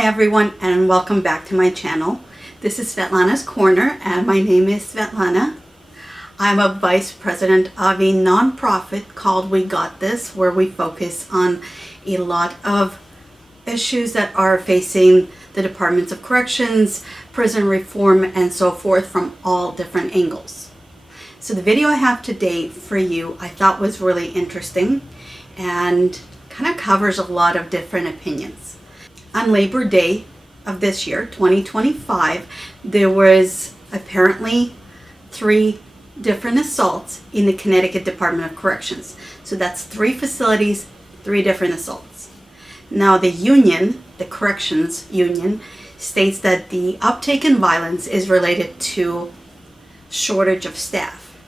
Hi everyone, and welcome back to my channel. This is Svetlanascorner Corner and my name is Svetlana. I'm a vice president of a nonprofit called We Got This, where we focus on a lot of issues that are facing the Departments of Corrections, prison reform, and so forth from all different angles. So the video I have today for you I thought was really interesting and kind of covers a lot of different opinions. On Labor Day of this year, 2025, there was apparently 3 different assaults in the Connecticut Department of Corrections. So that's 3 facilities, 3 different assaults. Now the union, the corrections union, states that the uptake in violence is related to shortage of staff.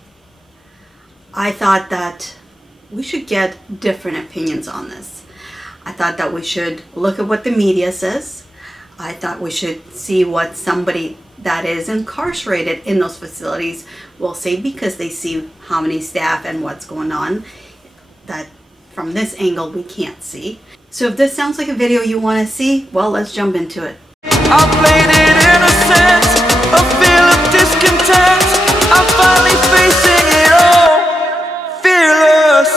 I thought that we should get different opinions on this. I thought that we should look at what the media says. I thought we should see what somebody that is incarcerated in those facilities will say, because they see how many staff and what's going on that from this angle we can't see. So if this sounds like a video you want to see, well, let's jump into it. I played it innocent, a feel of discontent. I'm finally facing it all, fearless.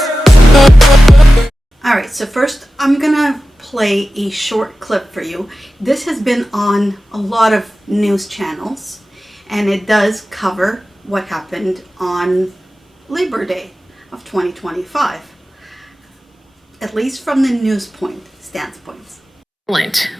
Alright, so first I'm gonna play a short clip for you. This has been on a lot of news channels, and it does cover what happened on Labor Day of 2025, at least from the news standpoints.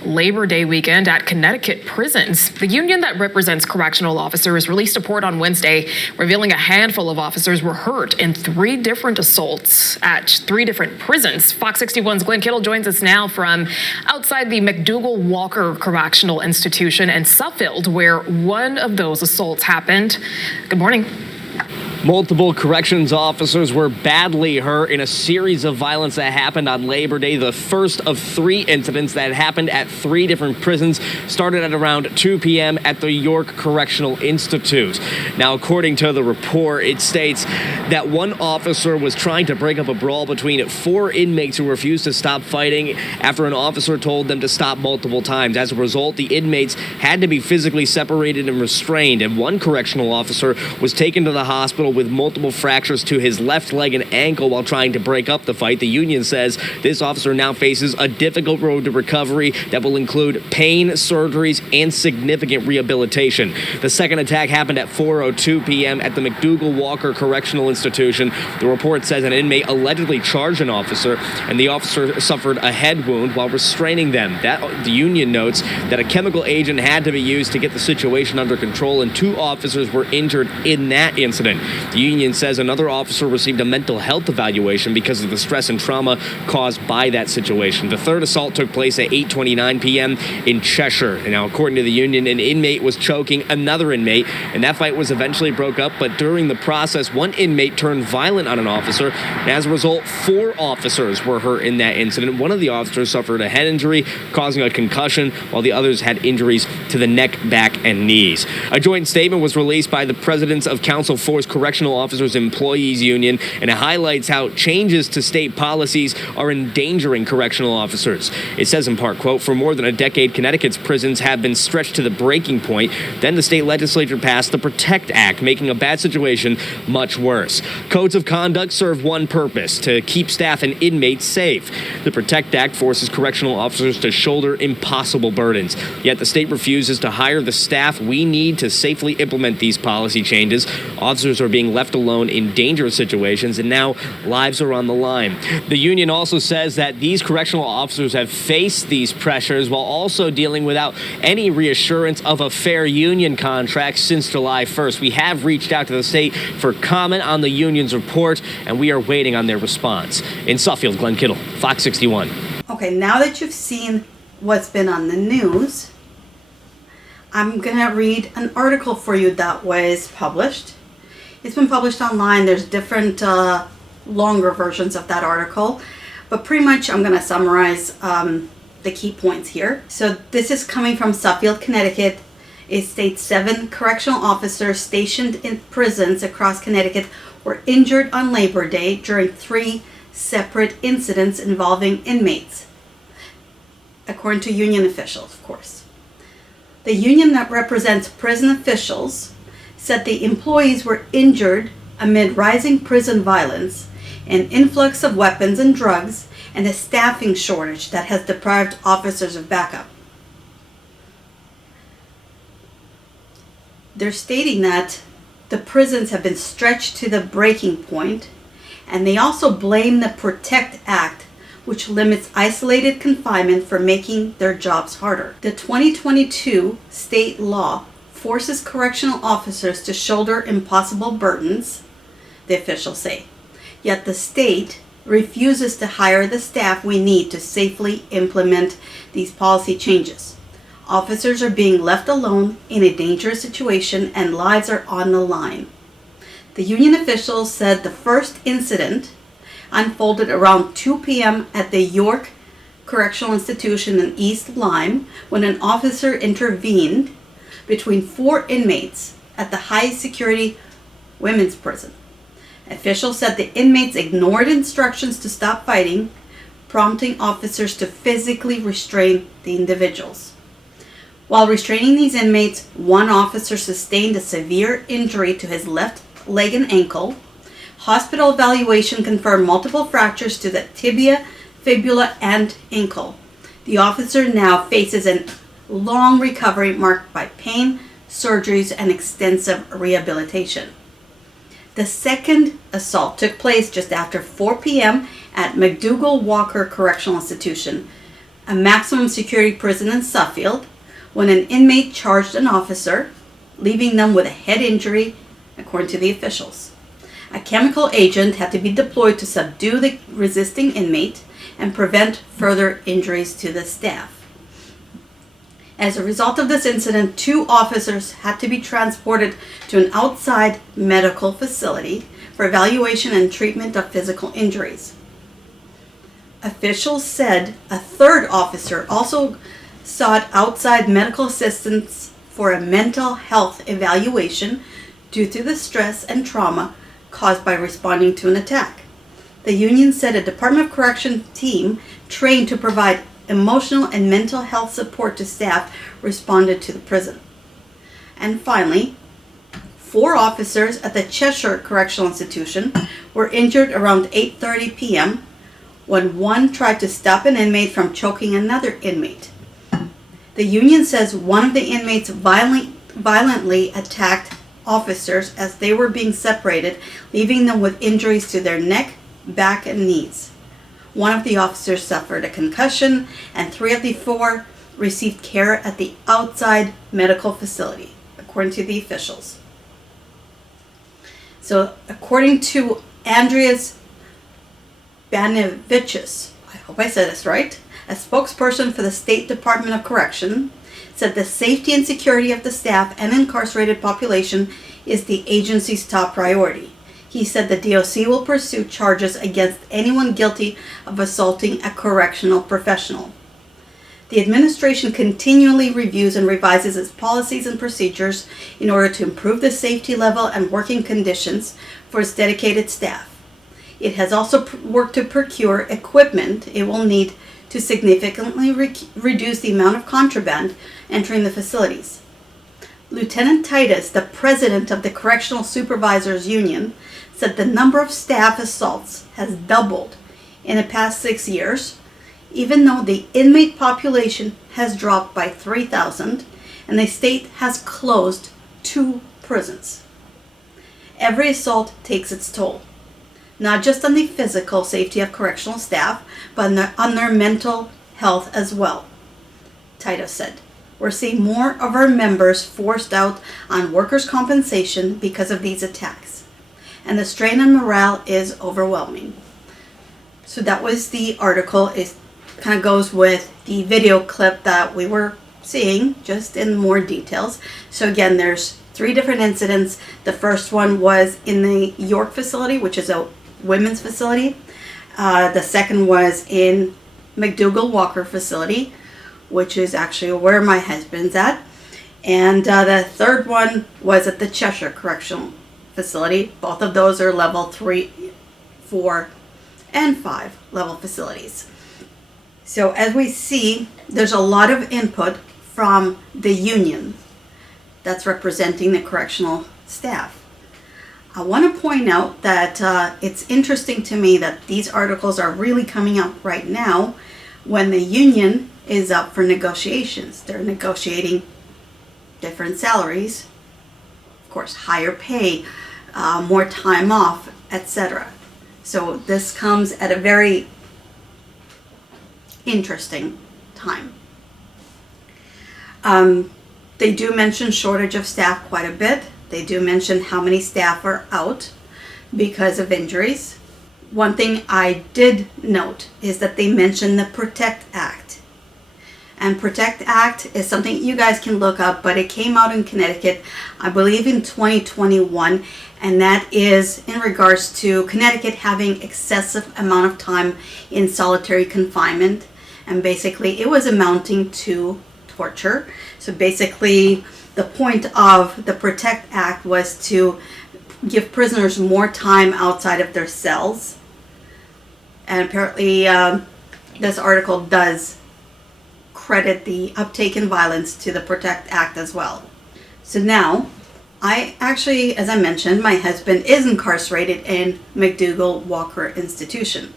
Labor Day weekend at Connecticut prisons. The union that represents correctional officers released a report on Wednesday revealing a handful of officers were hurt in 3 different assaults at 3 different prisons. Fox 61's Glenn Kittle joins us now from outside the McDougall-Walker Correctional Institution in Suffield, where one of those assaults happened. Good morning. Multiple corrections officers were badly hurt in a series of violence that happened on Labor Day. The first of 3 incidents that happened at 3 different prisons started at around 2 p.m. at the York Correctional Institute. Now, according to the report, it states that one officer was trying to break up a brawl between 4 inmates who refused to stop fighting after an officer told them to stop multiple times. As a result, the inmates had to be physically separated and restrained, and one correctional officer was taken to the hospital with multiple fractures to his left leg and ankle while trying to break up the fight. The union says this officer now faces a difficult road to recovery that will include pain, surgeries, and significant rehabilitation. The second attack happened at 4:02 p.m. at the McDougall-Walker Correctional Institution. The report says an inmate allegedly charged an officer, and the officer suffered a head wound while restraining them. The union notes that a chemical agent had to be used to get the situation under control, and 2 officers were injured in that incident. The union says another officer received a mental health evaluation because of the stress and trauma caused by that situation. The third assault took place at 8:29 p.m. in Cheshire. And now, according to the union, an inmate was choking another inmate, and that fight was eventually broke up. But during the process, one inmate turned violent on an officer, and as a result, 4 officers were hurt in that incident. One of the officers suffered a head injury, causing a concussion, while the others had injuries to the neck, back, and knees. A joint statement was released by the presidents of Council Force Correctional Officers Employees Union, and it highlights how changes to state policies are endangering correctional officers. It says in part, quote, "For more than a decade, Connecticut's prisons have been stretched to the breaking point. Then the state legislature passed the PROTECT Act, making a bad situation much worse. Codes of conduct serve one purpose: to keep staff and inmates safe. The PROTECT Act forces correctional officers to shoulder impossible burdens. Yet the state refuses to hire the staff we need to safely implement these policy changes. Officers are being left alone in dangerous situations, and now lives are on the line." The union also says that these correctional officers have faced these pressures while also dealing without any reassurance of a fair union contract since July 1st. We have reached out to the state for comment on the union's report, and we are waiting on their response. In Suffield, Glenn Kittle, Fox 61. Okay, now that you've seen what's been on the news, I'm gonna read an article for you that was published. It's been published online. There's different longer versions of that article, but pretty much I'm going to summarize the key points here. So this is coming from Suffield, Connecticut. It states 7 correctional officers stationed in prisons across Connecticut were injured on Labor Day during 3 separate incidents involving inmates. according to union officials, of course. The union that represents prison officials said the employees were injured amid rising prison violence, an influx of weapons and drugs, and a staffing shortage that has deprived officers of backup. They're stating that the prisons have been stretched to the breaking point, and they also blame the Protect Act, which limits isolated confinement, for making their jobs harder. The 2022 state law forces correctional officers to shoulder impossible burdens, the officials say. Yet the state refuses to hire the staff we need to safely implement these policy changes. Officers are being left alone in a dangerous situation, and lives are on the line. The union officials said the first incident unfolded around 2 p.m. at the York Correctional Institution in East Lyme, when an officer intervened between 4 inmates at the high security women's prison. Officials said the inmates ignored instructions to stop fighting, prompting officers to physically restrain the individuals. While restraining these inmates, one officer sustained a severe injury to his left leg and ankle. Hospital evaluation confirmed multiple fractures to the tibia, fibula, and ankle. The officer now faces a long recovery marked by pain, surgeries, and extensive rehabilitation. The second assault took place just after 4 p.m. at McDougall Walker Correctional Institution, a maximum security prison in Suffield, when an inmate charged an officer, leaving them with a head injury, according to the officials. A chemical agent had to be deployed to subdue the resisting inmate and prevent further injuries to the staff. As a result of this incident, 2 officers had to be transported to an outside medical facility for evaluation and treatment of physical injuries. Officials said a 3rd officer also sought outside medical assistance for a mental health evaluation due to the stress and trauma caused by responding to an attack. The union said a Department of Correction team trained to provide emotional and mental health support to staff responded to the prison. And finally, 4 officers at the Cheshire Correctional Institution were injured around 8:30 p.m. when one tried to stop an inmate from choking another inmate. The union says one of the inmates violently attacked officers as they were being separated, leaving them with injuries to their neck, back, and knees. One of the officers suffered a concussion, and 3 of the 4 received care at the outside medical facility, according to the officials. So, according to Andreas Banevicius, I hope I said this right, a spokesperson for the State Department of Correction, said the safety and security of the staff and incarcerated population is the agency's top priority. He said the DOC will pursue charges against anyone guilty of assaulting a correctional professional. The administration continually reviews and revises its policies and procedures in order to improve the safety level and working conditions for its dedicated staff. It has also worked to procure equipment it will need to significantly reduce the amount of contraband entering the facilities. Lieutenant Titus, the president of the Correctional Supervisors Union, said the number of staff assaults has doubled in the past 6 years, even though the inmate population has dropped by 3,000 and the state has closed 2 prisons. Every assault takes its toll, not just on the physical safety of correctional staff, but on their mental health as well, Titus said. We're seeing more of our members forced out on workers' compensation because of these attacks, and the strain on morale is overwhelming. So that was the article. It kind of goes with the video clip that we were seeing, just in more details. So again, there's 3 different incidents. The first one was in the York facility, which is a women's facility. The second was in McDougall Walker facility, which is actually where my husband's at. And the third one was at the Cheshire Correctional Facility. Both of those are level 3, 4, and 5 level facilities. So as we see, there's a lot of input from the union that's representing the correctional staff. I want to point out that it's interesting to me that these articles are really coming up right now when the union is up for negotiations. They're negotiating different salaries, of course, higher pay, more time off, etc. So this comes at a very interesting time. They do mention shortage of staff quite a bit. They do mention how many staff are out because of injuries. One thing I did note is that they mention the Protect Act. And Protect Act is something you guys can look up, but it came out in Connecticut, I believe in 2021, and that is in regards to Connecticut having excessive amount of time in solitary confinement, and basically it was amounting to torture. So basically the point of the Protect Act was to give prisoners more time outside of their cells. And apparently this article does credit the uptake in violence to the Protect Act as well. So now, I actually, as I mentioned, my husband is incarcerated in McDougall Walker Institution.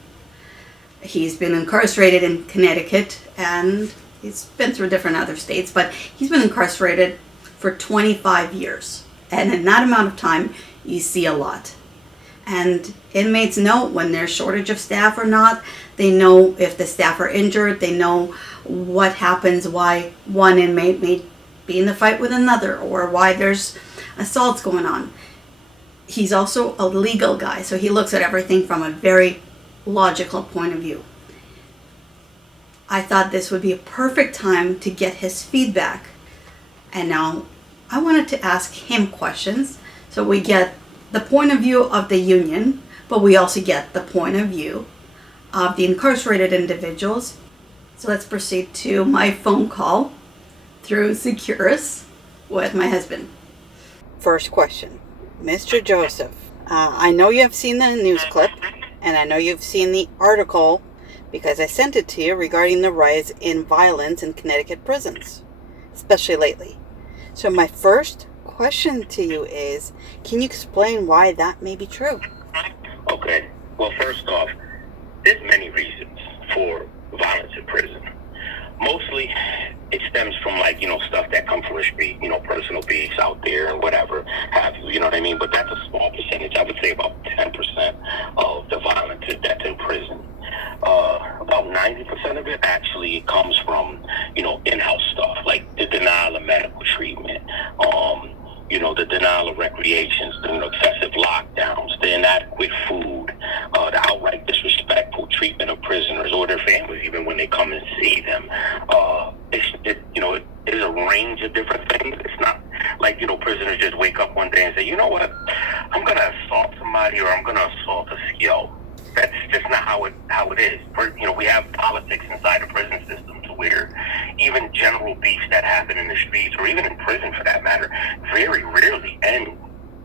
He's been incarcerated in Connecticut, and he's been through different other states, but he's been incarcerated for 25 years. And in that amount of time, you see a lot. And inmates know when there's shortage of staff or not. They know if the staff are injured. They know what happens, why one inmate may be in the fight with another, or why there's assaults going on. He's also a legal guy, so he looks at everything from a very logical point of view. I thought this would be a perfect time to get his feedback. And now I wanted to ask him questions so we get the point of view of the union, but we also get the point of view of the incarcerated individuals. So let's proceed to my phone call through Securus with my husband. First question, Mr. Joseph, I know you have seen the news clip, and I know you've seen the article because I sent it to you regarding the rise in violence in Connecticut prisons, especially lately. So my first question to you is, can you explain why that may be true? Okay. Well, first off, there's many reasons for violence in prison. Mostly, it stems from stuff that comes from the street, personal beefs out there and whatever have you, you know what I mean? But that's a small percentage. I would say about 10% of the violence that's in prison. About 90% of it actually comes from, in-house stuff, like the denial of medical treatment, the denial of recreations, the excessive lockdowns, the inadequate food, the outright disrespectful treatment of prisoners or their families, even when they come and see them. There's a range of different things. It's not like, prisoners just wake up one day and say, you know what, I'm going to assault somebody or I'm going to assault a CO. That's just not how it is. We have politics inside the prison system to where even general beefs that happen in the streets or even in prison for that matter very rarely end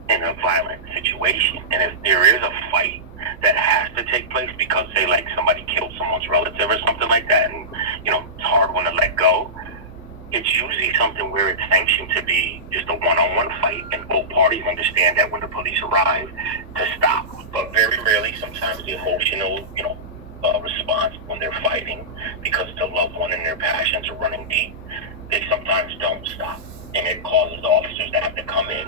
in a violent situation. And if there is a fight that has to take place because say like somebody killed someone's relative or something like that, and it's a hard one to let go, it's usually something where it's sanctioned to be just a one-on-one fight, and both parties understand that when the police arrive to stop. But very rarely, sometimes the emotional, response when they're fighting because the loved one and their passions are running deep, they sometimes don't stop, and it causes the officers to have to come in,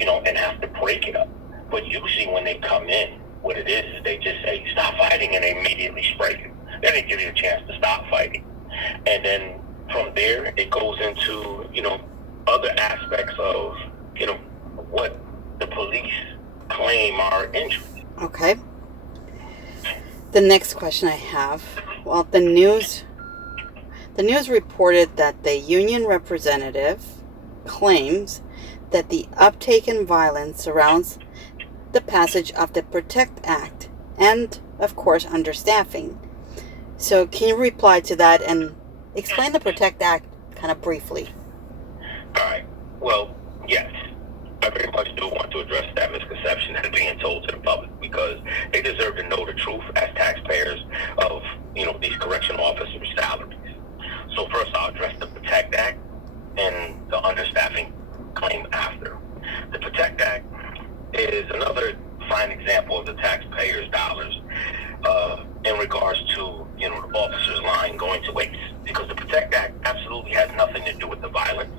and have to break it up. But usually when they come in, what it is they just say, stop fighting, and they immediately spray you. Then they give you a chance to stop fighting. And then from there, it goes into, other aspects of, what the police claim are injuries. Okay. The next question I have, well, the news reported that the union representative claims that the uptake in violence surrounds the passage of the Protect Act and, of course, understaffing. So can you reply to that and explain the Protect Act kind of briefly? All right. Well, yes. I very much do want to address that misconception that is being told to the public because they deserve to know the truth as taxpayers of these correctional officers' salaries. So first I'll address the PROTECT Act and the understaffing claim after. The PROTECT Act is another fine example of the taxpayers' dollars in regards to officers' line going to waste, because the PROTECT Act absolutely has nothing to do with the violence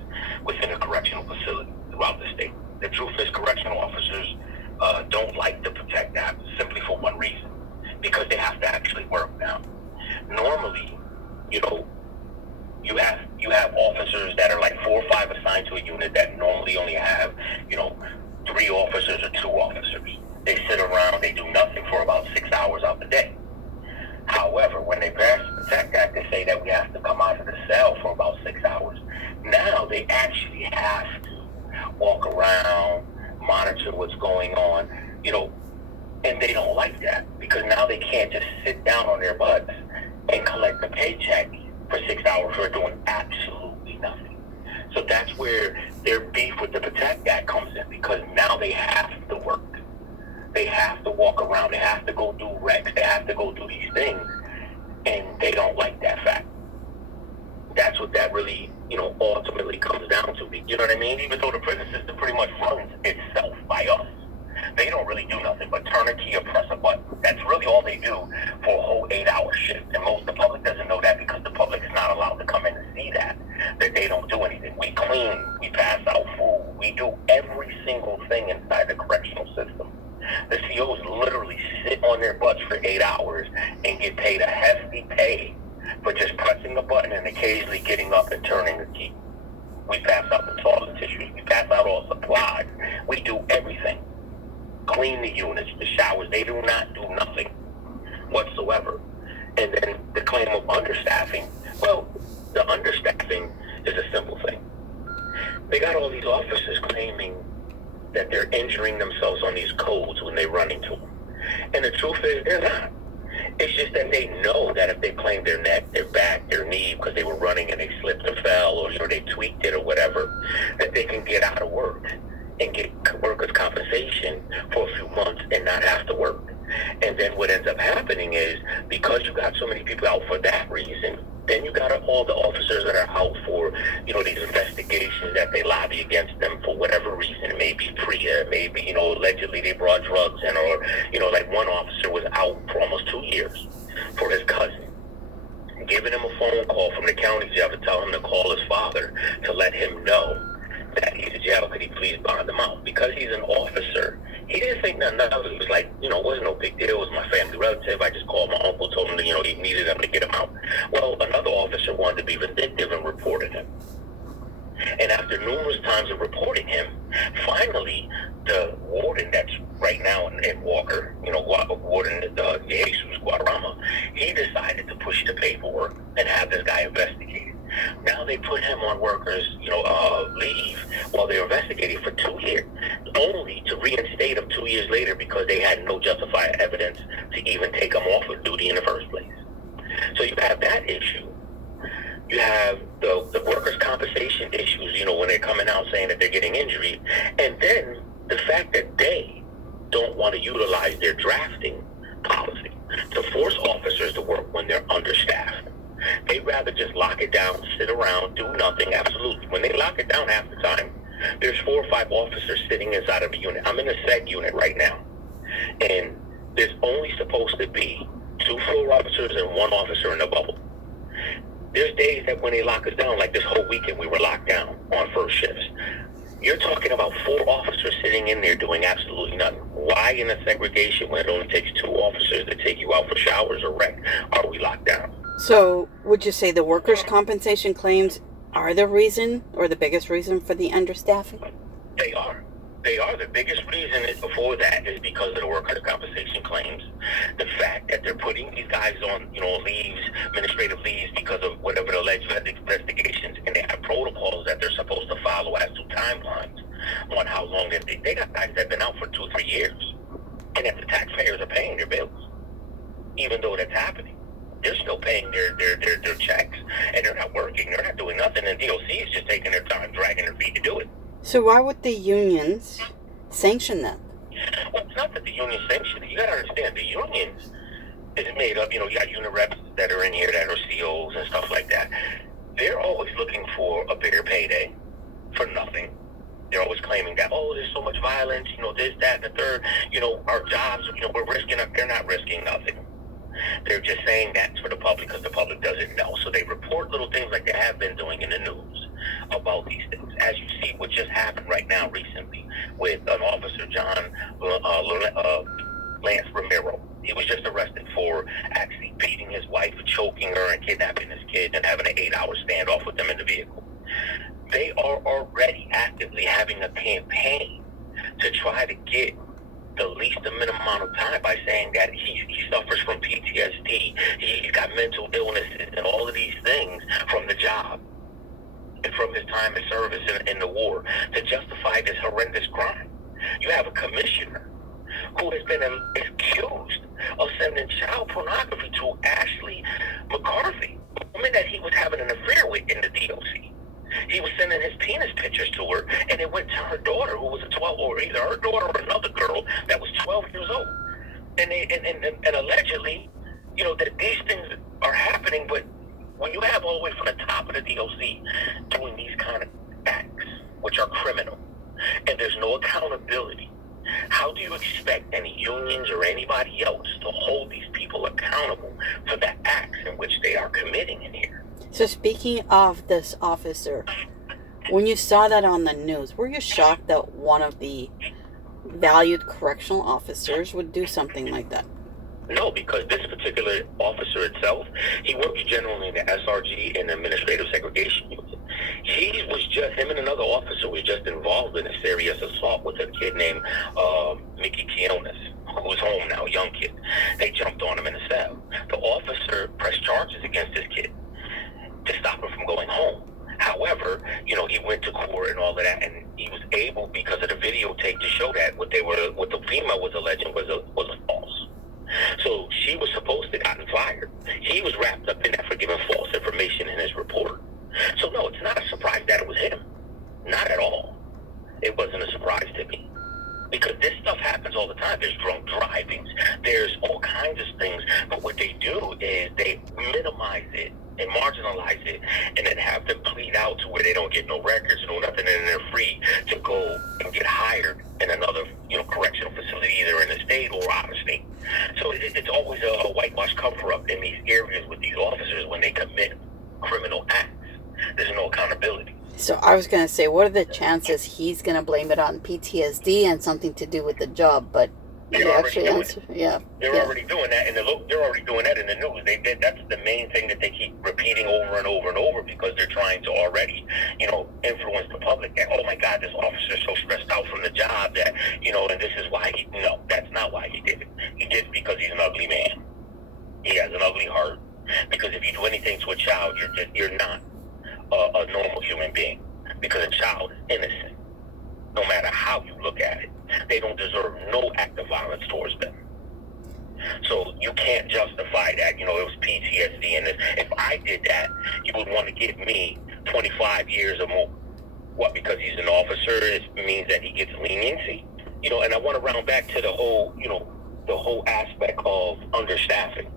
within a correctional facility throughout the state. The truth is, correctional officers don't like the PROTECT Act simply for one reason: because they have to actually work now. Normally, you have officers that are like 4 or 5 assigned to a unit that normally only have 3 officers or 2 officers. They sit around, they do nothing for about 6 hours out the day. However, when they pass the PROTECT Act, they say that we have to come out of the cell for about 6 hours. Now they actually have to walk around, monitor what's going on, and they don't like that, because now they can't just sit down on their butts and collect a paycheck for 6 hours for doing absolutely nothing. So that's where their beef with the PROTECT Act comes in, because now they have to work. They have to walk around. They have to go do recs. They have to go do these things, and they don't like that fact. That's what that really, ultimately comes down to. You know what I mean? Even though the prison system pretty much runs itself by us, they don't really do nothing but turn a key or press a button. That's really all they do for a whole 8-hour shift. And most of the public doesn't know that, because the public is not allowed to come in and see that they don't do anything. We clean, we pass out food, we do every single thing inside the correctional system. The COs literally sit on their butts for 8 hours and get paid a hefty pay for just pressing a button and occasionally getting up and turning a key. We pass out the toilet tissues, we pass out all supplies, we do everything. Clean the units, the showers. They do not do nothing whatsoever. And then the claim of understaffing, well, the understaffing is a simple thing. They got all these officers claiming that they're injuring themselves on these codes when they run into them. And the truth is, they're not. It's just that they know that if they claim their neck, their back, their knee, because they were running and they slipped or fell, or they tweaked it or whatever, that they can get out of work and get workers' compensation for a few months and not have to work. And then what ends up happening is, because you got so many people out for that reason, then you got all the officers that are out for, these investigations that they lobby against them for whatever reason. It may be PREA, maybe, allegedly they brought drugs in, or, like one officer was out for almost 2 years for his cousin, giving him a phone call from the county jail to tell him to call his father to let him know that he's in jail. Could he please bond him out? Because he's an officer, he didn't think nothing of it. It was like, it wasn't no big deal. It was my family relative. I just called my uncle, told him that, he needed him to get him out. Well, another officer wanted to be vindictive and reported him. And after numerous times of reporting him, finally, the warden that's right now in Walker, warden Jesus Guadarrama, he decided to push the paperwork and have this guy investigated. Now they put him on workers, leave while they're investigating for 2 years, only to reinstate him 2 years later because they had no justified evidence to even take him off of duty in the first place. So you have that issue. You have the workers' compensation issues, when they're coming out saying that they're getting injured. And then the fact that they don't want to utilize their drafting policy to force officers to work when they're understaffed. They'd rather just lock it down, sit around, do nothing. Absolutely. When they lock it down half the time, there's 4 or 5 officers sitting inside of a unit. I'm in a SEG unit right now. And there's only supposed to be 2 floor officers and 1 officer in the bubble. There's days that when they lock us down, like this whole weekend, we were locked down on first shifts. You're talking about 4 officers sitting in there doing absolutely nothing. Why in a segregation, when it only takes 2 officers to take you out for showers or rec, are we locked down? So would you say the workers' compensation claims are the reason, or the biggest reason, for the understaffing? They are. They are. The biggest reason before that is because of the workers' compensation claims. The fact that they're putting these guys on, leaves, administrative leaves, because of whatever the alleged investigations, and they have protocols that they're supposed to follow as to timelines on how long they got guys that have been out for 2 or 3 years, and that the taxpayers are paying their bills, even though that's happening. They're still paying their checks, and they're not working. They're not doing nothing, and DOC is just taking their time, dragging their feet to do it. So why would the unions sanction that? Well, it's not that the unions sanction it. You got to understand, the unions is made up. You know, you got unit reps that are in here that are COs and stuff like that. They're always looking for a bigger payday for nothing. They're always claiming that, oh, there's so much violence, you know, this, that, and the third, you know, our jobs, you know, we're risking, they're not risking nothing. They're just saying that for the public because the public doesn't know. So they report little things like they have been doing in the news about these things. As you see what just happened right now recently with an officer, Lance Ramiro. He was just arrested for actually beating his wife, choking her, and kidnapping his kid and having an 8-hour standoff with them in the vehicle. They are already actively having a campaign to try to get the least amount of time by saying that he suffers from PTSD, he's got mental illnesses and all of these things from the job and from his time in service in the war to justify this horrendous crime. You have a commissioner who has been accused of sending child pornography to Ashley McCarthy, a woman that he was having an affair with in the DOC. He was sending his penis pictures to her, and it went to her daughter, who was a 12, or either her daughter or another girl that was 12 years old. And allegedly, you know, that these things are happening, but when you have all the way from the top of the DOC doing these kind of acts, which are criminal, and there's no accountability, how do you expect any unions or anybody else to hold these people accountable for the acts in which they are committing in here? So speaking of this officer, when you saw that on the news, were you shocked that one of the valued correctional officers would do something like that? No, because this particular officer itself, he works generally in the SRG and Administrative Segregation Unit. Him and another officer was just involved in a serious assault with a kid named Mickey Quinones, who's home now, a young kid. They jumped on him in a cell. The officer pressed charges against this kid to stop him from going home. However, you know, he went to court and all of that, and he was able, because of the videotape, to show that what the female was alleging was a false. So she was supposed to have gotten fired. He was wrapped up in that for giving false information in his report. So no, it's not a surprise that it was him. Not at all. It wasn't a surprise to me. Because this stuff happens all the time. There's drunk drivings. There's all kinds of things. But what they do is they minimize it and marginalize it, and then have them plead out to where they don't get no records, no nothing, and they're free to go and get hired in another, you know, correctional facility, either in the state or out of state. So it's always a whitewash cover-up in these areas with these officers when they commit criminal acts. There's no accountability. So I was going to say, what are the chances he's going to blame it on PTSD and something to do with the job? But They're already doing it. Yeah. They're already doing that, and they're already doing that in the news. That's the main thing that they keep repeating over and over and over, because they're trying to already, you know, influence the public that, oh my God, this officer is so stressed out from the job that, you know, and this is why no, that's not why he did it. He did it because he's an ugly man. He has an ugly heart. Because if you do anything to a child, you're not a normal human being, because a child is innocent, no matter how you look at it. They don't deserve no act of violence towards them. So you can't justify that, you know, it was PTSD and this. If I did that, you would want to give me 25 years or more. What, because he's an officer, it means that he gets leniency? You know, and I want to round back to the whole, you know, the whole aspect of understaffing.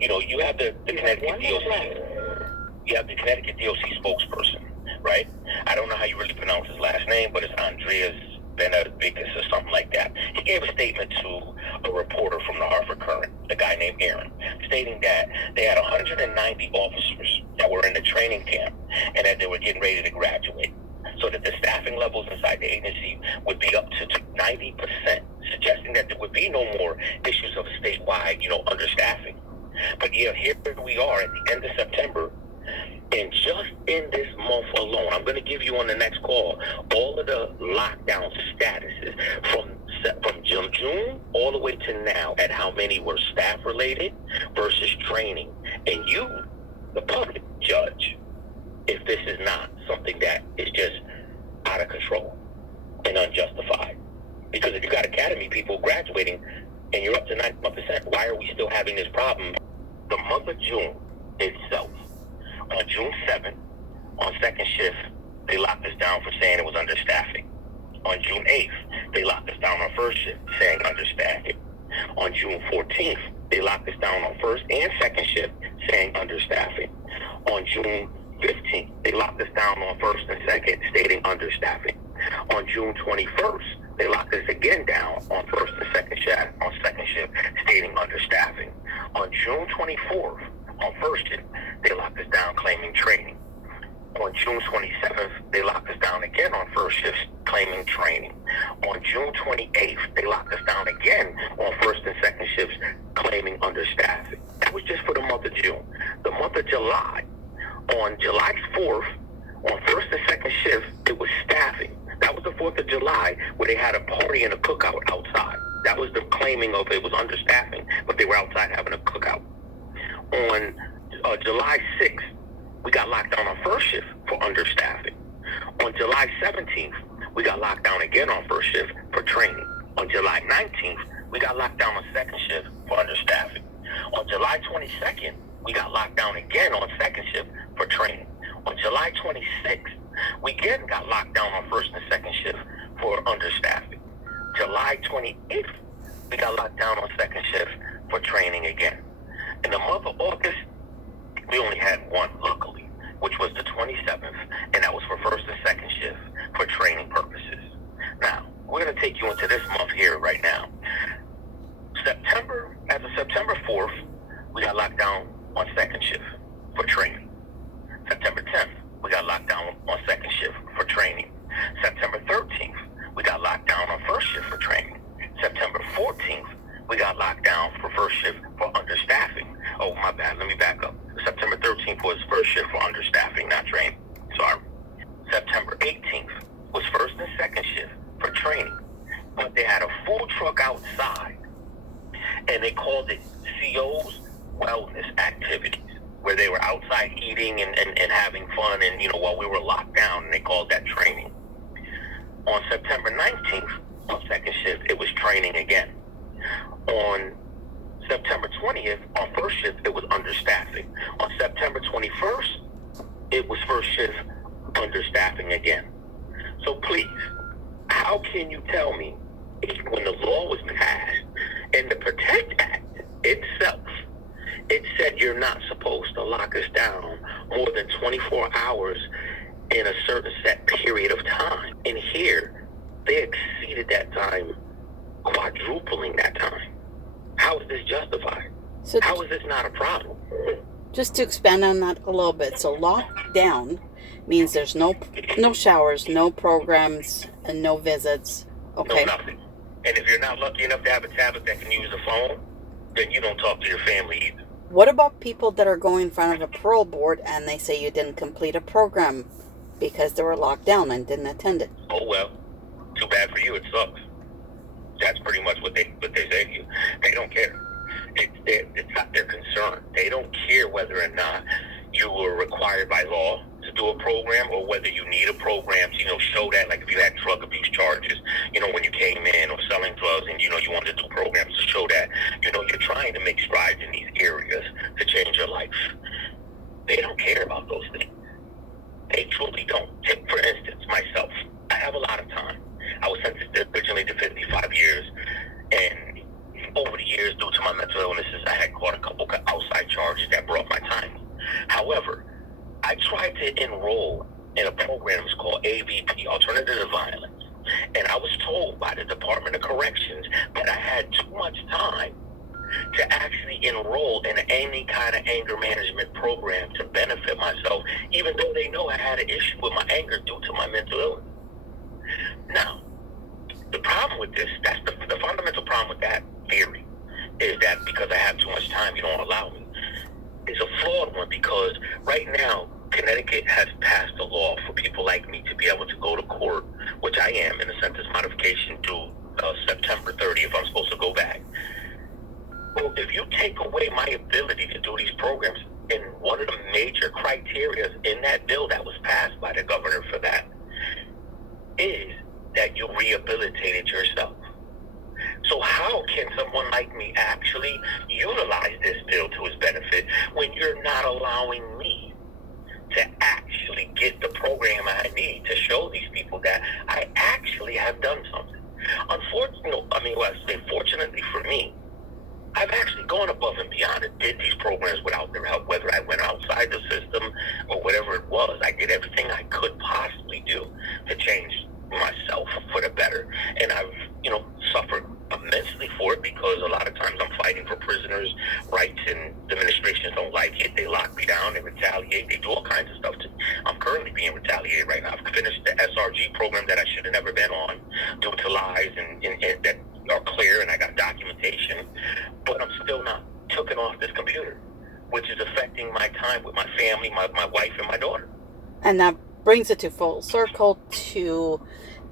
You know, you have the Connecticut DOC. You have the Connecticut DOC spokesperson, right? I don't know how you really pronounce his last name, but it's Andreas Benedictus or something like that. He gave a statement to a reporter from the Hartford Courant, a guy named Aaron, stating that they had 190 officers that were in the training camp and that they were getting ready to graduate, so that the staffing levels inside the agency would be up to 90%, suggesting that there would be no more issues of statewide, you know, understaffing. But yeah, here we are at the end of September, and just in this month alone, I'm going to give you on the next call all of the lockdown statuses from June all the way to now, at how many were staff related versus training. And you, the public, judge if this is not something that is just out of control and unjustified. Because if you got academy people graduating and you're up to 91%, why are we still having this problem? The month of June itself, on June 7th, on second shift, they locked us down for saying it was understaffing. On June 8th, they locked us down on first shift, saying understaffing. On June 14th, they locked us down on first and second shift, saying understaffing. On June 15th, they locked us down on first and second, stating understaffing. On June 21st, they locked us again down on first and second shift, stating understaffing. On June 24th, on first shift, they locked us down, claiming training. On June 27th, they locked us down again on first shift, claiming training. On June 28th, they locked us down again on first and second shifts, claiming understaffing. That was just for the month of June. The month of July, on July 4th, on first and second shift, it was staffing. That was the 4th of July, where they had a party and a cookout outside. That was the claiming of it was understaffing, but they were outside having a cookout. On July 6th, we got locked down on first shift for understaffing. On July 17th, we got locked down again on first shift for training. On July 19th, we got locked down on second shift for understaffing. On July 22nd, we got locked down again on second shift for training. On July 26th, we again got locked down on first and second shift for understaffing. July 28th, we got locked down on second shift for training again. In the month of August, we only had one, luckily, which was the 27th, and that was for first and second shift for training purposes. Now, we're going to take you into this month here right now. As of September 4th, we got locked down on second shift for training. September 10th, we got locked down on second shift for training. September 13th, we got locked down on first shift for training. September 14th, we got locked down for first shift for understaffing. Oh, my bad. Let me back up. September 13th was first shift for understaffing, not training. Sorry. September 18th was first and second shift for training. But they had a food truck outside, and they called it CO's Wellness Activities, where they were outside eating and having fun, and while we were locked down, and they called that training. On September 19th, on second shift, it was training again. On September 20th, on first shift, it was understaffing. On September 21st, it was first shift understaffing again. So please, how can you tell me when the law was passed and the PROTECT Act itself, it said you're not supposed to lock us down more than 24 hours in a certain set period of time. And here, they exceeded that time, quadrupling that time. How is this justified? So How is this not a problem? just to expand on that a little bit, so lockdown means there's no showers, no programs, and no visits. Okay. No, nothing. And if you're not lucky enough to have a tablet that can use a phone, then you don't talk to your family either. What about people that are going in front of a parole board and they say you didn't complete a program because they were locked down and didn't attend it? Oh, well, too bad for you. It sucks. That's pretty much what they say to you. They don't care. It's not their concern. They don't care whether or not you were required by law to do a program or whether you need a program to, show that, like if you had drug abuse charges, when you came in, or selling drugs, and, you wanted to do programs to show that, you're trying to make strides in these areas to change your life. They don't care about those things. They truly don't. Take, for instance, myself. I have a lot of time. I was sentenced originally to 55 years, and over the years, due to my mental illnesses, I had caught a couple outside charges that brought my time. However, I tried to enroll in a program called AVP, Alternative to Violence, and I was told by the Department of Corrections that I had too much time to actually enroll in any kind of anger management program to benefit myself, even though they know I had an issue with my anger due to my mental illness. Now, the problem with this, that's the fundamental problem with that theory, is that because I have too much time, you don't allow me. It's a flawed one, because right now, Connecticut has passed a law for people like me to be able to go to court, which I am in a sentence modification due September 30th. I'm supposed to go back. Well, if you take away my ability to do these programs, and one of the major criteria in that bill that was passed by the governor for that is that you rehabilitated yourself. So how can someone like me actually utilize this bill to his benefit when you're not allowing me to actually get the program I need to show these people that I actually have done something? Fortunately for me, I've actually gone above and beyond and did these programs without their help, whether I went outside the system or whatever it was. I did everything I could possibly do to change myself for the better. And I've, suffered immensely for it because a lot of times I'm fighting for prisoners' rights and the administrations don't like it. They lock me down, they retaliate, they do all kinds of stuff. I'm currently being retaliated right now. I've finished the SRG program that I should have never been on due to lies and that are clear, and I got documentation, but I'm still not taken off this computer, which is affecting my time with my family, my wife and my daughter. And that brings it to full circle to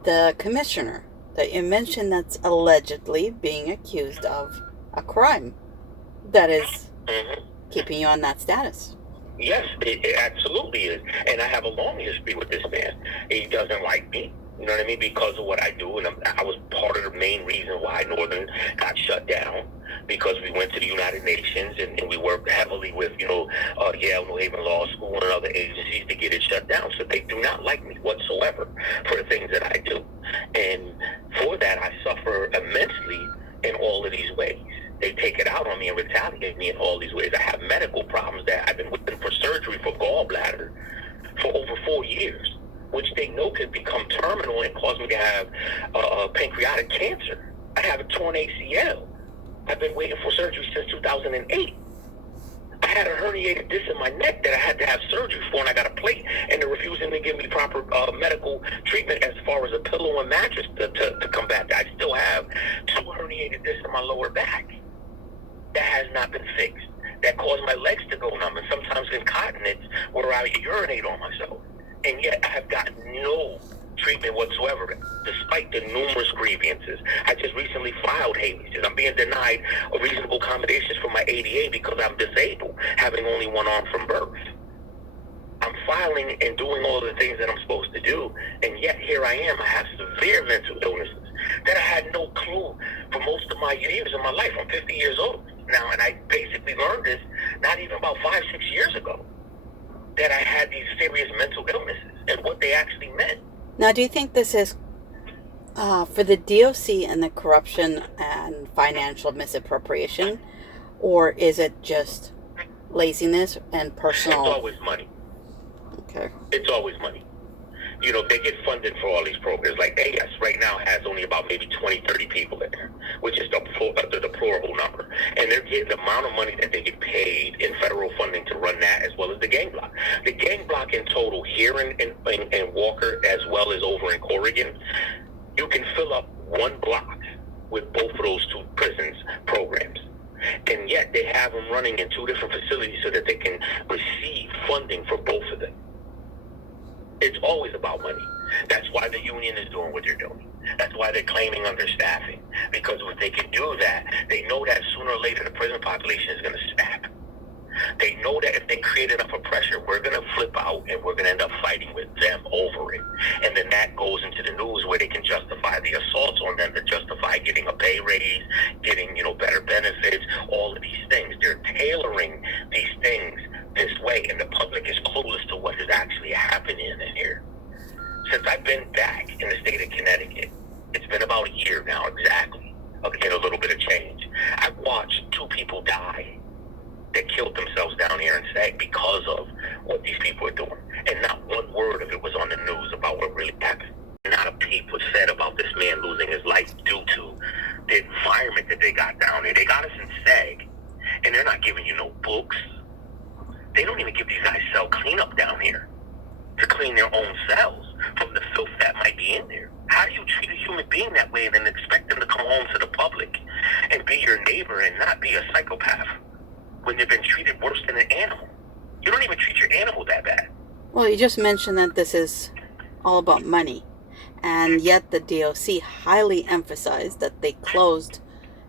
the commissioner that you mentioned that's allegedly being accused of a crime that is keeping you on that status. Yes, it absolutely is. And I have a long history with this man. He doesn't like me. You know what I mean? Because of what I do. And I was part of the main reason why Northern got shut down, because we went to the United Nations and we worked heavily with, Yale, New Haven Law School and other agencies to get it shut down. So they do not like me whatsoever for the things that I do. And for that, I suffer immensely in all of these ways. They take it out on me and retaliate me in all these ways. I have medical problems that I've been waiting for surgery for gallbladder for over 4 years, which they know can become terminal and cause me to have pancreatic cancer. I have a torn ACL. I've been waiting for surgery since 2008. I had a herniated disc in my neck that I had to have surgery for, and I got a plate, and they're refusing to give me proper medical treatment as far as a pillow and mattress to combat that. I still have 2 herniated discs in my lower back that has not been fixed, that caused my legs to go numb, and sometimes incontinence where I urinate on myself. And yet I have gotten no treatment whatsoever, despite the numerous grievances. I just recently filed habeas. I'm being denied a reasonable accommodations for my ADA because I'm disabled, having only one arm from birth. I'm filing and doing all the things that I'm supposed to do, and yet here I am. I have severe mental illnesses that I had no clue for most of my years in my life. I'm 50 years old now, and I basically learned this not even about 5-6 years ago, that I had these serious mental illnesses and what they actually meant. Now, do you think this is for the DOC and the corruption and financial misappropriation, or is it just laziness and personal? It's always money. Okay. It's always money. They get funded for all these programs. Like AS right now has only about maybe 20, 30 people in there, which is the deplorable number. And they're getting the amount of money that they get paid in federal funding to run that, as well as the gang block. The gang block in total here in Walker, as well as over in Corrigan, you can fill up one block with both of those 2 prisons programs. And yet they have them running in 2 different facilities so that they can receive funding for both of them. It's always about money. That's why the union is doing what they're doing. That's why they're claiming understaffing. Because if they can do that, they know that sooner or later the prison population is going to snap. They know that if they create enough of pressure, we're going to flip out and we're going to end up fighting with them over it. And then that goes into the news where they can justify the assaults on them, to justify getting a pay raise, getting, better benefits, all of these things. They're tailoring these things this way, and the public is clueless to what is actually happening in here. Since I've been back in the state of Connecticut, it's been about a year now exactly, and a little bit of change. I've watched 2 people die that killed themselves down here in SAG because of what these people are doing. And not one word of it was on the news about what really happened. Not a peep was said about this man losing his life due to the environment that they got down there. They got us in SAG, and they're not giving you no books. They don't even give these guys cell cleanup down here to clean their own cells from the filth that might be in there. How do you treat a human being that way and then expect them to come home to the public and be your neighbor and not be a psychopath when they've been treated worse than an animal? You don't even treat your animal that bad. Well, you just mentioned that this is all about money, and yet the DOC highly emphasized that they closed,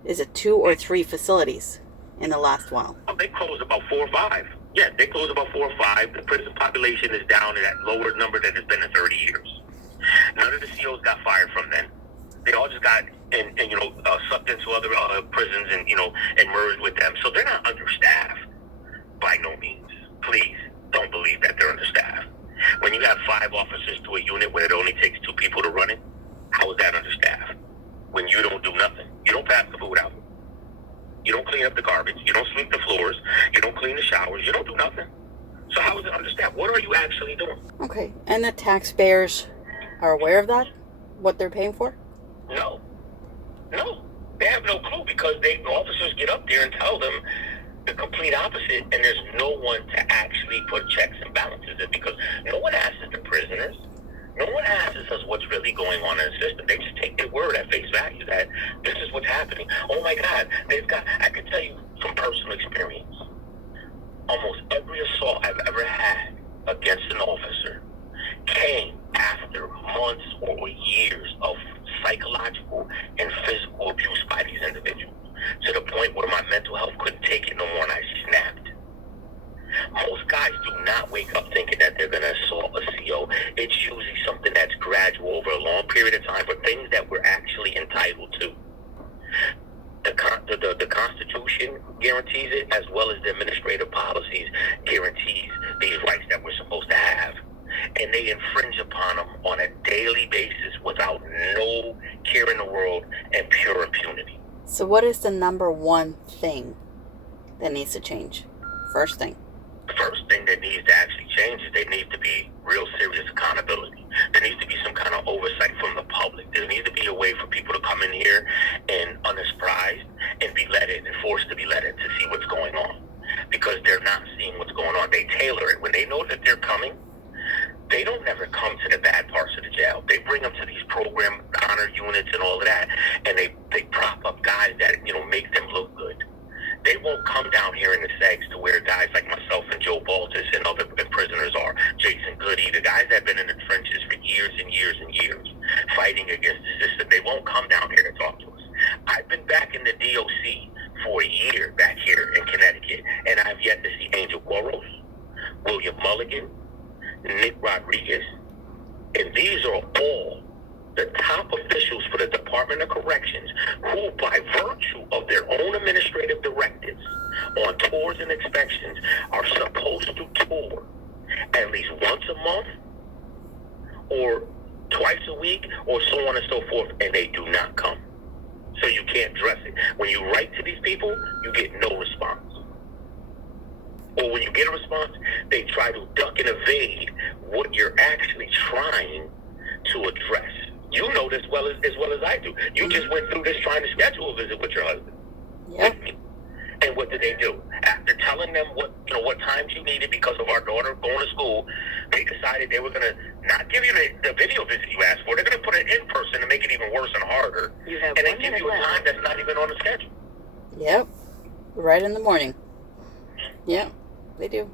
is it 2 or 3 facilities in the last while? Oh, they closed about 4 or 5. Yeah, they closed about 4 or 5. The prison population is down to that lower number that it's been in 30 years. None of the COs got fired from then. They all just got sucked into other prisons and merged with them. So they're not understaffed by no means. Please don't believe that they're understaffed. When you have 5 officers to a unit where it only takes 2 people to run it, how is that understaffed? When you don't do nothing, you don't pass the food out. You don't clean up the garbage. You don't sweep the floors. You don't clean the showers. You don't do nothing. So how is it understand? What are you actually doing? Okay. And the taxpayers are aware of that? What they're paying for? No. They have no clue because the officers get up there and tell them the complete opposite, and there's no one to actually put checks and balances in because no one asks the prisoners. No one asks us what's really going on in the system. They just take their word at face value that this is what's happening. Oh my God, I can tell you from personal experience, almost every assault I've ever had against an officer came after months or years of psychological and physical abuse by these individuals to the point where my mental health couldn't take it no more and I snapped. Most guys do not wake up thinking that they're going to assault a CO. It's usually something that's gradual over a long period of time for things that we're actually entitled to. The Constitution guarantees it, as well as the administrative policies guarantees these rights that we're supposed to have. And they infringe upon them on a daily basis without no care in the world and pure impunity. So what is the number one thing that needs to change? First thing. The first thing that needs to actually change is there needs to be real serious accountability. There needs to be some kind of oversight from the public. There needs to be a way for people to come in here and unsurprised and be let in and forced to be let in to see what's going on. Because they're not seeing what's going on. They tailor it. When they know that they're coming, they don't never come to the bad parts of the jail. They bring them to these program honor units and all of that, and they prop up guys that, make them look good. They won't come down here in the segs to where guys like myself and Joe Baltus and other prisoners are. Jason Goody, the guys that have been in the trenches for years and years and years, fighting against the system. They won't come down here to talk to us. I've been back in the DOC for a year back here in Connecticut, and I've yet to see Angel Quarles, William Mulligan, Nick Rodriguez, and these are all the top officials for the Department of Corrections who, by virtue of their own administrative directives on tours and inspections, are supposed to tour at least once a month or twice a week or so on and so forth, and they do not come. So you can't address it. When you write to these people, you get no response. Or when you get a response, they try to duck and evade what you're actually trying to address. You know this as well as I do. You just went through this trying to schedule a visit with your husband. Yep. And what did they do? After telling them what times you needed because of our daughter going to school, they decided they were going to not give you the video visit you asked for. They're going to put it in person to make it even worse and harder. And they give you a time that's not even on the schedule. Yep. Right in the morning. Yep. They do.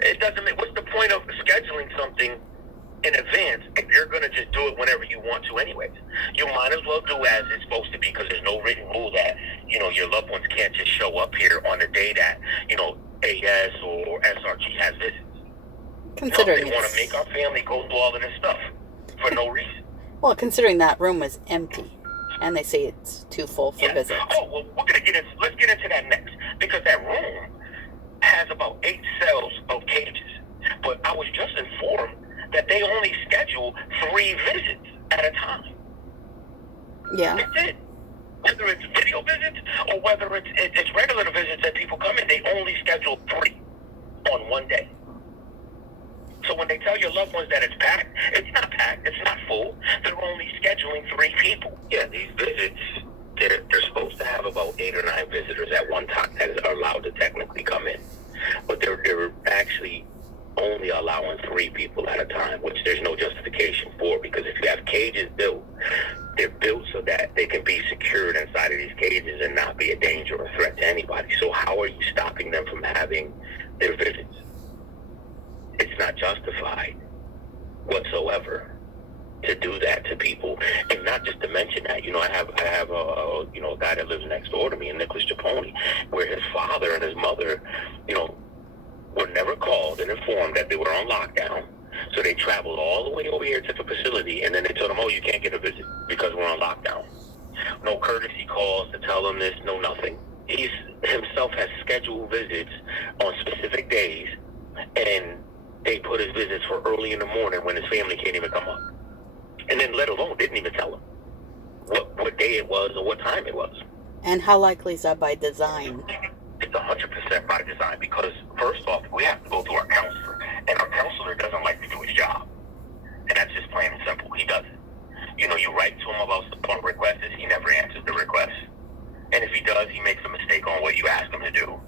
It doesn't make. What's the point of scheduling something in advance if you're going to just do it whenever you want to anyways? You might as well do as it's supposed to be because there's no written rule that, your loved ones can't just show up here on the day that, AS or SRG has visits. Considering they want to make our family go through all of this stuff for no reason. Well, considering that room was empty and they say it's too full for visits. Oh, well, let's get into that next because that room has about 8 cells of cages. But I was just informed that they only schedule 3 visits at a time. Yeah. That's it. Whether it's video visits or whether it's regular visits that people come in, they only schedule 3 on one day. So when they tell your loved ones that it's packed, it's not packed, it's not full. They're only scheduling 3 people. Yeah, these visits, they're supposed to have about 8 or 9 visitors at one time that are allowed to technically come in. But they're actually only allowing 3 people at a time, which there's no justification for, because if you have cages built, they're built so that they can be secured inside of these cages and not be a danger or threat to anybody. So how are you stopping them from having their visits? It's not justified whatsoever to do that to people. And not just to mention that, I have a guy that lives next door to me, Nicholas Japoni, where his father and his mother, were never called and informed that they were on lockdown. So they traveled all the way over here to the facility, and then they told them, you can't get a visit because we're on lockdown. No courtesy calls to tell them this, no nothing. He himself has scheduled visits on specific days, and they put his visits for early in the morning when his family can't even come up. And then let alone, didn't even tell him what day it was or what time it was. And how likely is that by design? It's 100% by design because, first off, we have to go through our counselor, and our counselor doesn't like to do his job. And that's just plain and simple. He doesn't. You know, you write to him about support requests, he never answers the request. And if he does, he makes a mistake on what you ask him to do.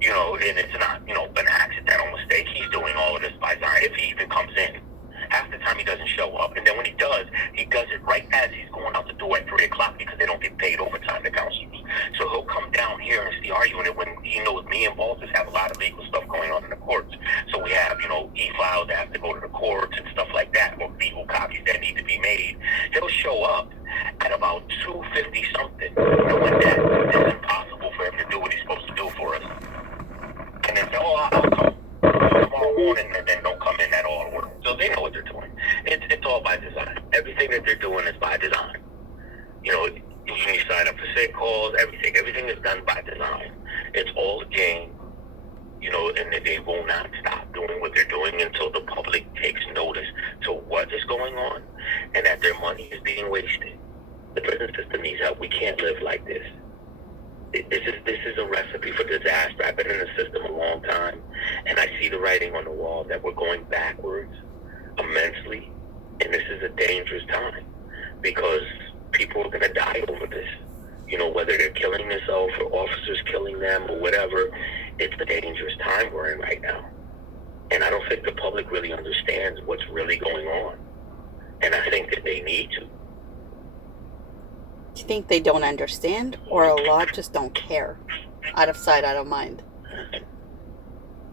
You know, and it's not, you know, an accidental mistake. He's doing all of this by design. If he even comes in, half the time he doesn't show up. And then when he does it right as he's going out the door at 3 o'clock because they don't get paid overtime, the counselors. So he'll come down here and see our unit when he knows me and bosses have a lot of legal stuff going on in the courts. So we have, you know, e-files that have to go to the courts and stuff like that, or legal copies that need to be made. He'll show up at about 2:50 something, knowing that it's impossible for him to do what he's supposed to do for us. And then say, oh, I'll come tomorrow morning, and then don't come in at all work. So they know what they're doing. It's all by design. Everything that they're doing is by design. You know, when you sign up for sick calls, everything is done by design. It's all a game, you know, and they will not stop doing what they're doing until the public takes notice to what is going on and that their money is being wasted. The prison system needs help. We can't live like this. This is a recipe for disaster. I've been in the system a long time, and I see the writing on the wall that we're going backwards immensely, and this is a dangerous time because people are going to die over this. You know, whether they're killing themselves or officers killing them or whatever, it's a dangerous time we're in right now. And I don't think the public really understands what's really going on. And I think that they need to. Do you think they don't understand, or a lot just don't care? Out of sight, out of mind.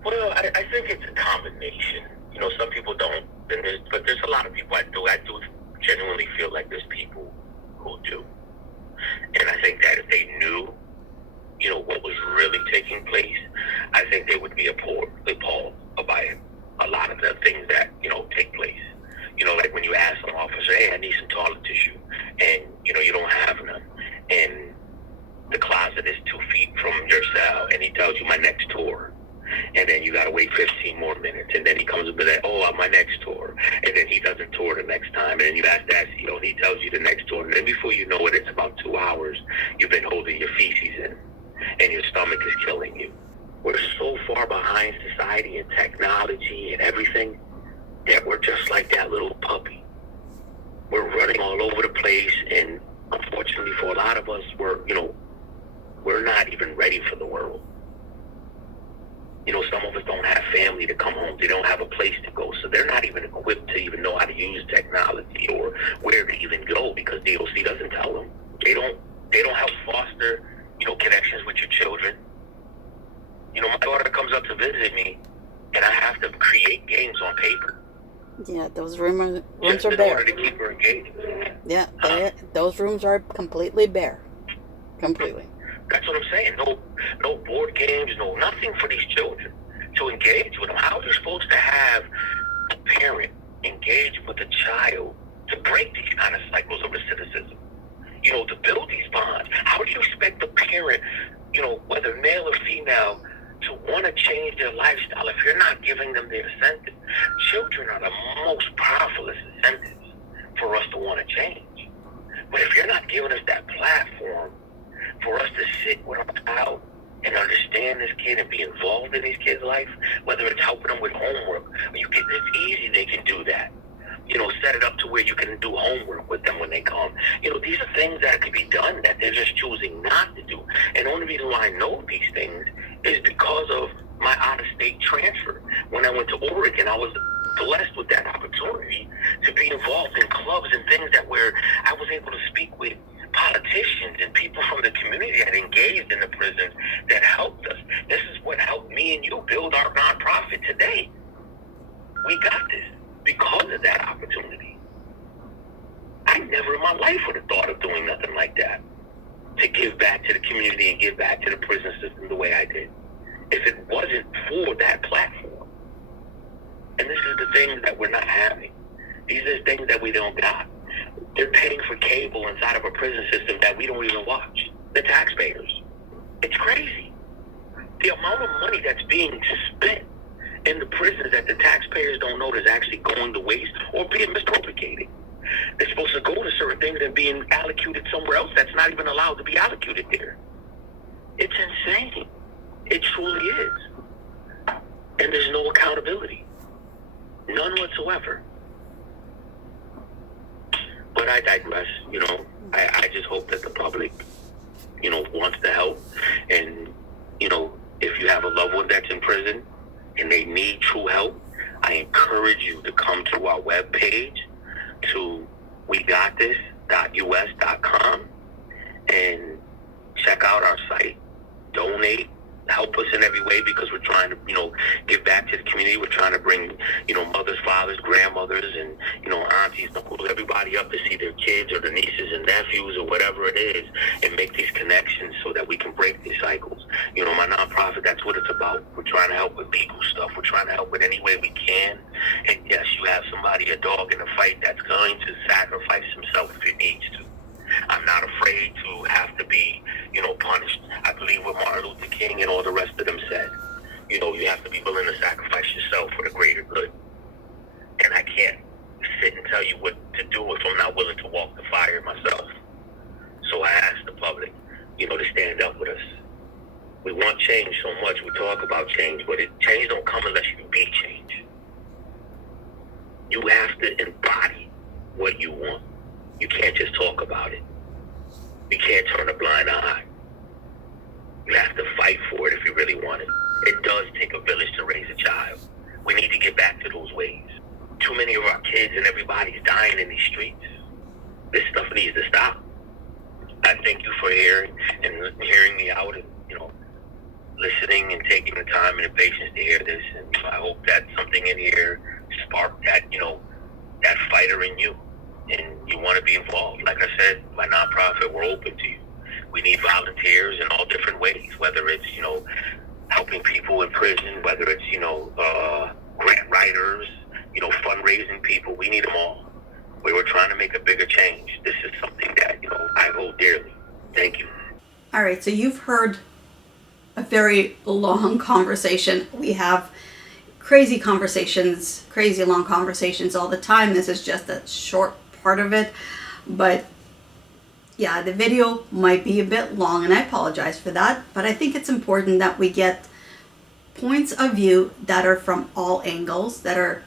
Well, I think it's a combination. You know, some people don't, but there's a lot of people I do genuinely feel like there's people who do. And I think that if they knew, you know, what was really taking place, I think they would be appalled by a lot of the things that, you know, take place. You know, like when you ask an officer, hey, I need some toilet tissue, and, you know, you don't have none, and the closet is 2 feet from your cell, and he tells you my next tour, and then you got to wait 15 more minutes, and then he comes up with that, oh, my next tour, and then he doesn't tour the next time, and then you ask that CEO, and he tells you the next tour, and then before you know it, it's about 2 hours you've been holding your feces in, and your stomach is killing you. We're so far behind society and technology and everything that we're just like that little puppy. We're running all over the place, and unfortunately for a lot of us, we're not even ready for the world. You know, some of us don't have family to come home. They don't have a place to go, so they're not even equipped to even know how to use technology or where to even go because DOC doesn't tell them. They don't help foster, you know, connections with your children. You know, my daughter comes up to visit me, and I have to create games on paper. Yeah, those rooms Just are in bare. order to keep her engaged. Yeah, those rooms are completely bare. Completely. That's what I'm saying. No board games, no nothing for these children to engage with them. How are you supposed to have a parent engage with a child to break these kind of cycles of recidivism? You know, to build these bonds. How do you expect the parent, you know, whether male or female, to want to change their lifestyle if you're not giving them the incentive? Children are the most powerful incentives for us to want to change. But if you're not giving us that platform for us to sit with our child and understand this kid and be involved in these kids' life, whether it's helping them with homework, it's easy, they can do that. You know, set it up to where you can do homework with them when they come. You know, these are things that could be done that they're just choosing not to do. And the only reason why I know these things is because of my out-of-state transfer. When I went to Oregon, I was blessed with that opportunity to be involved in clubs and things that where I was able to speak with politicians and people from the community that engaged in the prisons that helped us. This is what helped me and you build our nonprofit today. We got this because of that opportunity. I never in my life would have thought of doing nothing like that, to give back to the community and give back to the prison system the way I did, if it wasn't for that platform. And this is the things that we're not having. These are the things that we don't got. They're paying for cable inside of a prison system that we don't even watch. The taxpayers. It's crazy. The amount of money that's being spent in the prisons that the taxpayers don't know is actually going to waste or being misappropriated. They're supposed to go to certain things and being allocated somewhere else that's not even allowed to be allocated there. It's insane. It truly is. And there's no accountability. None whatsoever. But I digress, you know. I just hope that the public, you know, wants to help. And, you know, if you have a loved one that's in prison and they need true help, I encourage you to come to our webpage, to wegotthis.us.com, and check out our site, donate, help us in every way, because we're trying to, you know, give back to the community. We're trying to bring, you know, mothers, fathers, grandmothers, and, you know, aunties, uncles, everybody up to see their kids or their nieces and nephews or whatever it is, and make these connections so that we can break these cycles. You know, my nonprofit, that's what it's about. We're trying to help with legal stuff. We're trying to help with any way we can. And yes, you have somebody, a dog in a fight, that's going to sacrifice himself if he needs to. I'm not afraid to have to be, you know, punished. I believe what Martin Luther King and all the rest of them said. You know, you have to be willing to sacrifice yourself for the greater good. And I can't sit and tell you what to do if I'm not willing to walk the fire myself. So I ask the public, you know, to stand up with us. We want change so much. We talk about change, but change don't come unless you be change. You have to embody what you want. You can't just talk about it. You can't turn a blind eye. You have to fight for it if you really want it. It does take a village to raise a child. We need to get back to those ways. Too many of our kids and everybody's dying in these streets. This stuff needs to stop. I thank you for hearing me out and, you know, listening and taking the time and the patience to hear this. And I hope that something in here sparked that, you know, that fighter in you. And you want to be involved. Like I said, my nonprofit, we're open to you. We need volunteers in all different ways, whether it's, you know, helping people in prison, whether it's, you know, grant writers, you know, fundraising people. We need them all. We were trying to make a bigger change. This is something that, you know, I hold dearly. Thank you. All right, so you've heard a very long conversation. We have crazy conversations, crazy long conversations all the time. This is just a short part of it, but yeah, the video might be a bit long and I apologize for that, but I think it's important that we get points of view that are from all angles, that are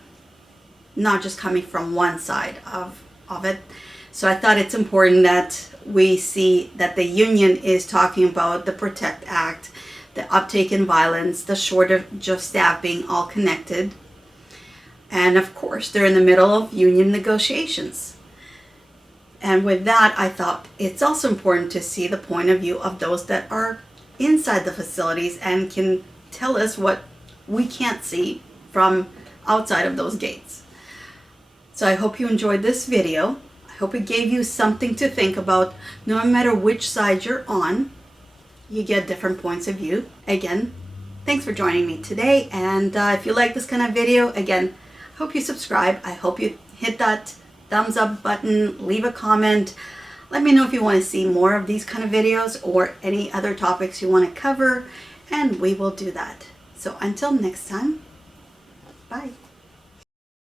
not just coming from one side of it. So I thought it's important that we see that the union is talking about the Protect Act, the uptake in violence, the shortage of staff being all connected, and of course they're in the middle of union negotiations. And with that, I thought it's also important to see the point of view of those that are inside the facilities and can tell us what we can't see from outside of those gates. So I hope you enjoyed this video. I hope it gave you something to think about. No matter which side you're on, you get different points of view. Again, thanks for joining me today. And if you like this kind of video, again, I hope you subscribe. I hope you hit that thumbs up button, leave a comment. Let me know if you want to see more of these kind of videos or any other topics you want to cover, and we will do that. So until next time, bye.